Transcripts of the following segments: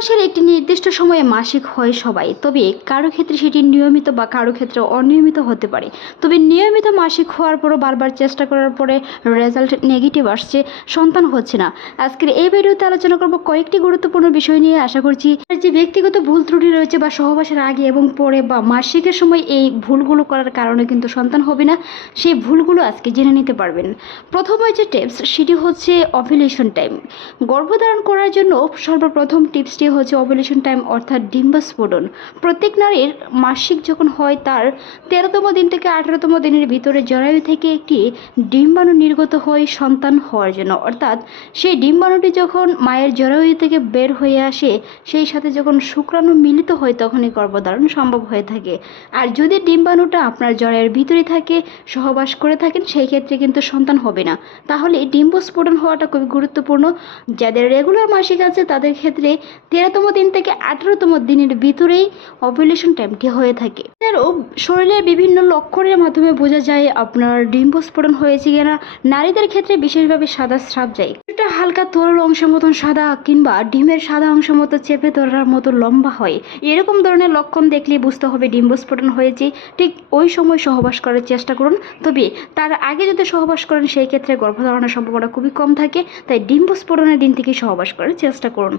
মাসের একটি নির্দিষ্ট সময়ে মাসিক হয় সবাই, তবে কারো ক্ষেত্রে সেটি নিয়মিত বা কারো ক্ষেত্রে অনিয়মিত হতে পারে। তবে নিয়মিত মাসিক হওয়ার পরও বারবার চেষ্টা করার পরে রেজাল্ট নেগেটিভ আসছে, সন্তান হচ্ছে না। আজকের এই ভিডিওতে আলোচনা করব কয়েকটি গুরুত্বপূর্ণ বিষয় নিয়ে। আশা করছি যে ব্যক্তিগত ভুল ত্রুটি রয়েছে বা সহবাসের আগে এবং পরে বা মাসিকের সময় এই ভুলগুলো করার কারণে কিন্তু সন্তান হবে না, সেই ভুলগুলো আজকে জেনে নিতে পারবেন। প্রথম যে টিপস সেটি হচ্ছে ওভুলেশন টাইম। গর্ভধারণ করার জন্য সর্বপ্রথম টিপসটি হচ্ছে ওভুলেশন টাইম অর্থাৎ ডিম্বাস্ফোরণ। প্রত্যেক নারীর মাসিক যখন হয় তার 13তম দিন থেকে 18তম দিনের ভিতরে জরায়ু থেকে একটি ডিম্বাণু নির্গত হয় সন্তান হওয়ার জন্য। অর্থাৎ সেই ডিম্বাণুটি যখন মায়ের জরায়ু থেকে বের হয়ে আসে, সেই সাথে যখন শুক্রাণু মিলিত হয় তখনই গর্ভধারণ সম্ভব হয়ে থাকে। আর যদি ডিম্বাণুটা আপনার জরায়ুর ভিতরে থাকে, সহবাস করে থাকেন, সেই ক্ষেত্রে কিন্তু সন্তান হবে না। তাহলে ডিম্বস্ফোরণ হওয়াটা খুবই গুরুত্বপূর্ণ। যাদের রেগুলার মাসিক আছে তাদের ক্ষেত্রে 13তম দিন থেকে 18তম দিনের ভিতরেই ওভুলেশন টাইমটি হয়ে থাকে। এছাড়াও শরীরের বিভিন্ন লক্ষণের মাধ্যমে বোঝা যায় আপনার ডিম্বস্ফোরণ হয়েছে কিনা। নারীদের ক্ষেত্রে বিশেষভাবে সাদা স্রাব যায়, এটা হালকা তরল অংশের মতন সাদা কিংবা ডিমের সাদা অংশ মতো চেপে ধরার মতো লম্বা হয়। এরকম ধরনের লক্ষণ দেখলে বুঝতে হবে ডিম্বস্ফোরণ হয়েছে। ঠিক ওই সময় সহবাস করার চেষ্টা করুন। তবে তার আগে যদি সহবাস করেন সেই ক্ষেত্রে গর্ভধারণের সম্ভাবনা খুবই কম থাকে, তাই ডিম্বস্ফোরণের দিন থেকে সহবাস করার চেষ্টা করুন।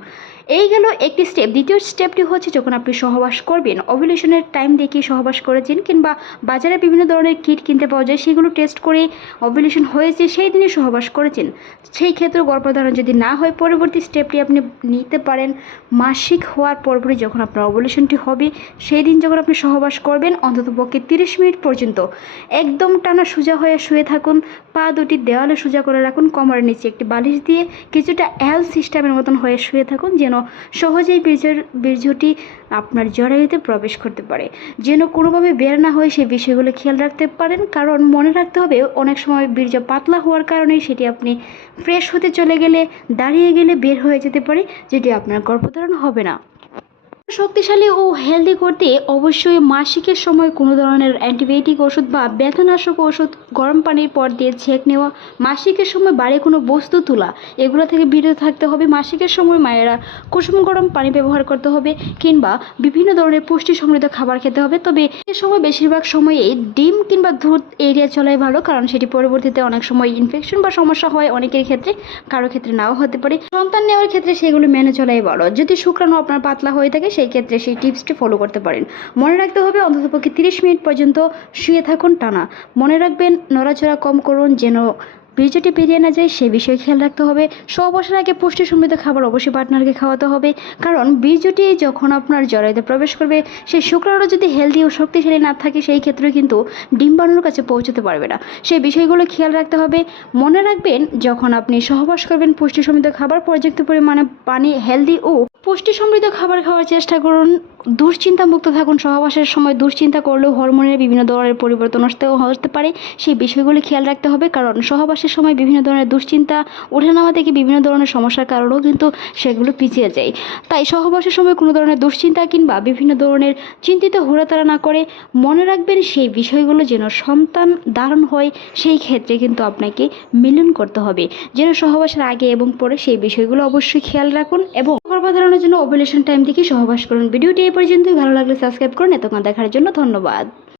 এই গেল একটি স্টেপ। দ্বিতীয় স্টেপটি হচ্ছে যখন আপনি সহবাস করবেন, ওভুলেশনের টাইম দেখিয়ে সহবাস করেছেন কিংবা বাজারে বিভিন্ন ধরনের কিট কিনতে পাওয়া যায়, সেগুলো টেস্ট করে ওভুলেশন হয়েছে সেই দিনে সহবাস করেছেন, সেই ক্ষেত্রে গর্ভধারণ যদি না হয় পরবর্তী স্টেপটি আপনি নিতে পারেন মাসিক হওয়ার পরপরই যখন আপনার ওভুলেশনটি হবে সেই দিন যখন আপনি সহবাস করবেন অন্ততপক্ষে 30 মিনিট পর্যন্ত একদম টানা সোজা হয়ে শুয়ে থাকুন। পা দুটি দেওয়ালে সোজা করে রাখুন, কোমরের নিচে একটি বালিশ দিয়ে কিছুটা এল সিস্টেমের মতন হয়ে শুয়ে থাকুন, যেন সহজেই বীর্যটি আপনার জরায়ুতে প্রবেশ করতে পারে, যেন কোনোভাবে বের না হয় সেই বিষয়গুলো খেয়াল রাখতে পারেন। কারণ মনে রাখতে হবে অনেক সময় বীর্য পাতলা হওয়ার কারণে সেটি আপনি ফ্রেশ হতে চলে গেলে দাঁড়িয়ে গেলে বের হয়ে যেতে পারে, যেটি আপনার গর্ভধারণ হবে না। শক্তিশালী ও হেলদি করতে অবশ্যই মাসিকের সময় কোনো ধরনের অ্যান্টিবায়োটিক ওষুধ বা ব্যথানাশক ওষুধ গরম পানির পর দিয়ে ছেঁক নেওয়া, মাসিকের সময় বাড়ি কোনো বস্তু তোলা, এগুলো থেকে বিরত থাকতে হবে। মাসিকের সময় মায়েরা কুসুম গরম পানি ব্যবহার করতে হবে কিংবা বিভিন্ন ধরনের পুষ্টি সমৃদ্ধ খাবার খেতে হবে। তবে এ সময় বেশিরভাগ সময়েই ডিম কিংবা দুধ এড়িয়ে চলাই ভালো, কারণ সেটি পরবর্তীতে অনেক সময় ইনফেকশন বা সমস্যা হয় অনেকের ক্ষেত্রে, কারো ক্ষেত্রে নাও হতে পারে। সন্তান নেওয়ার ক্ষেত্রে সেগুলো মেনে চলাই ভালো। যদি শুক্রাণু আপনার পাতলা হয়ে থাকে সেই ক্ষেত্রে সেই টিপসটি ফলো করতে পারেন। মনে রাখতে হবে অন্ততপক্ষে 30 মিনিট পর্যন্ত শুয়ে থাকুন টানা। মনে রাখবেন নড়াচড়া কম করুন যেন বীর্যটি বেরিয়ে না যায়, সেই বিষয়ে খেয়াল রাখতে হবে। সহবাসের আগে পুষ্টি সমৃদ্ধ খাবার অবশ্যই পার্টনারকে খাওয়াতে হবে, কারণ বীর্যটি যখন আপনার জরায়ুতে প্রবেশ করবে সেই শুক্রাণু যদি হেলদি ও শক্তিশালী না থাকে সেই ক্ষেত্রে কিন্তু ডিম্বাণুর কাছে পৌঁছতে পারবে না। সেই বিষয়গুলো খেয়াল রাখতে হবে। মনে রাখবেন যখন আপনি সহবাস করবেন পুষ্টি সমৃদ্ধ খাবার, পর্যাপ্ত পরিমাণে পানি, হেলদি ও পুষ্টি সমৃদ্ধ খাবার খাওয়ার চেষ্টা করুন। দুশ্চিন্তা মুক্ত থাকুন। সহবাসের সময় দুশ্চিন্তা করলেও হরমোনের বিভিন্ন ধরনের পরিবর্তন হতে পারে, সেই বিষয়গুলি খেয়াল রাখতে হবে। কারণ সহবাসের সময় বিভিন্ন ধরনের দুশ্চিন্তা উঠে নামা থেকে বিভিন্ন ধরনের সমস্যার কারণেও কিন্তু সেগুলো পিছিয়ে যায়। তাই সহবাসের সময় কোনো ধরনের দুশ্চিন্তা কিংবা বিভিন্ন ধরনের চিন্তিত হুড়াতাড়া না করে মনে রাখবেন সেই বিষয়গুলো যেন সন্তান ধারণ হয়, সেই ক্ষেত্রে কিন্তু আপনাকে মিলন করতে হবে। যেন সহবাসের আগে এবং পরে সেই বিষয়গুলো অবশ্যই খেয়াল রাখুন এবং গর্ভধারণের জন্য ওভুলেশন টাইম থেকে সহবাস করুন। ভিডিওটি এই পর্যন্তই। ভালো লাগলে সাবস্ক্রাইব করুন। এতক্ষণ দেখার জন্য ধন্যবাদ।